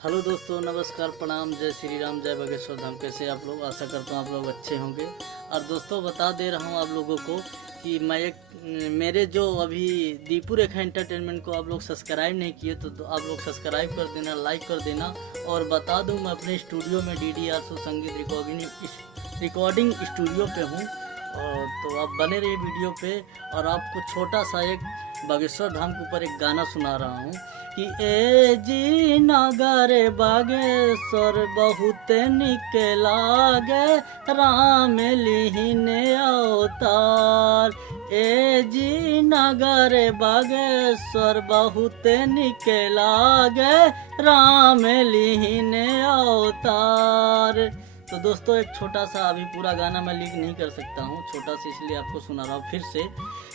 Hello दोस्तों, नमस्कार, प्रणाम, जय श्री राम, जय बागेश्वर धाम। कैसे आप लोग? आशा करता हूँ आप लोग अच्छे होंगे। और दोस्तों, बता दे रहा हूँ आप लोगों को कि मेरे जो अभी दीपू रेखा एंटरटेनमेंट को आप लोग सब्सक्राइब नहीं किए तो आप लोग सब्सक्राइब कर देना, लाइक कर देना। और बता दूँ, मैं अपने स्टूडियो में DDR संगीत रिकॉर्डिंग स्टूडियो पे हूँ। और तो आप बने रहिए वीडियो पे। और आपको छोटा सा एक बागेश्वर धाम के ऊपर एक गाना सुना रहा हूँ कि ए जी नगर बागेश्वर बहुत निक लागे, राम लिहिने अवतार। ए जी नगर बागेश्वर बहुत निक लागे, राम लिहिने अवतार। तो दोस्तों, एक छोटा सा, अभी पूरा गाना मैं लिख नहीं कर सकता हूँ, छोटा सा, इसलिए आपको सुना रहा हूँ फिर से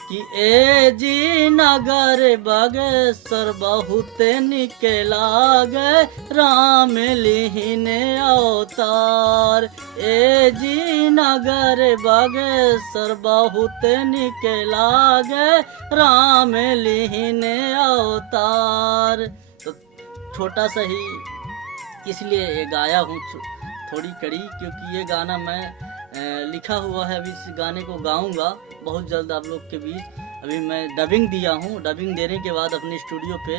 कि ए जी नगर बागेश्वर बहुत निक लागे, राम लिहिने अवतार। ए जी नगर बागेश्वर बहुत निक लागे, राम लिहिने अवतार। तो छोटा सा ही इसलिए ये गाया हूँ, थोड़ी कड़ी, क्योंकि ये गाना मैं लिखा हुआ है। अभी इस गाने को गाऊंगा बहुत जल्द आप लोग के बीच। अभी मैं डबिंग दिया हूँ, डबिंग देने के बाद अपने स्टूडियो पे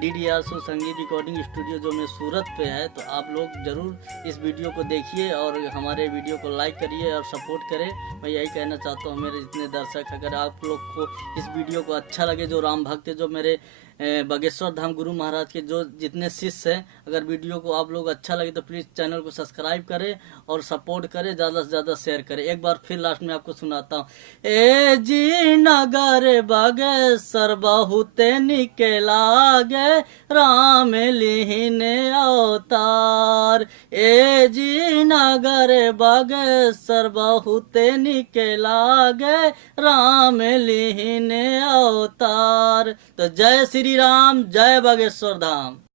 DDR संगीत रिकॉर्डिंग स्टूडियो जो मैं सूरत पे है, तो आप लोग ज़रूर इस वीडियो को देखिए और हमारे वीडियो को लाइक करिए और सपोर्ट करें। मैं यही कहना चाहता हूँ मेरे जितने दर्शक, अगर आप लोग को इस वीडियो को अच्छा लगे, जो राम भक्त है, जो मेरे बागेश्वर धाम गुरु महाराज के जो जितने शिष्य हैं, अगर वीडियो को आप लोग अच्छा लगे तो प्लीज़ चैनल को सब्सक्राइब करें और सपोर्ट करें, ज़्यादा से ज़्यादा शेयर करें। एक बार फिर लास्ट में आपको सुनाता हूँ। ए जी नगर बागेश्वर बहुत निक लागे, राम लिहिने अवतार। ए जी नगर बागेश्वर बहुत निक लागे, राम लिहिने अवतार। तो जय श्री राम, जय बागेश्वर धाम।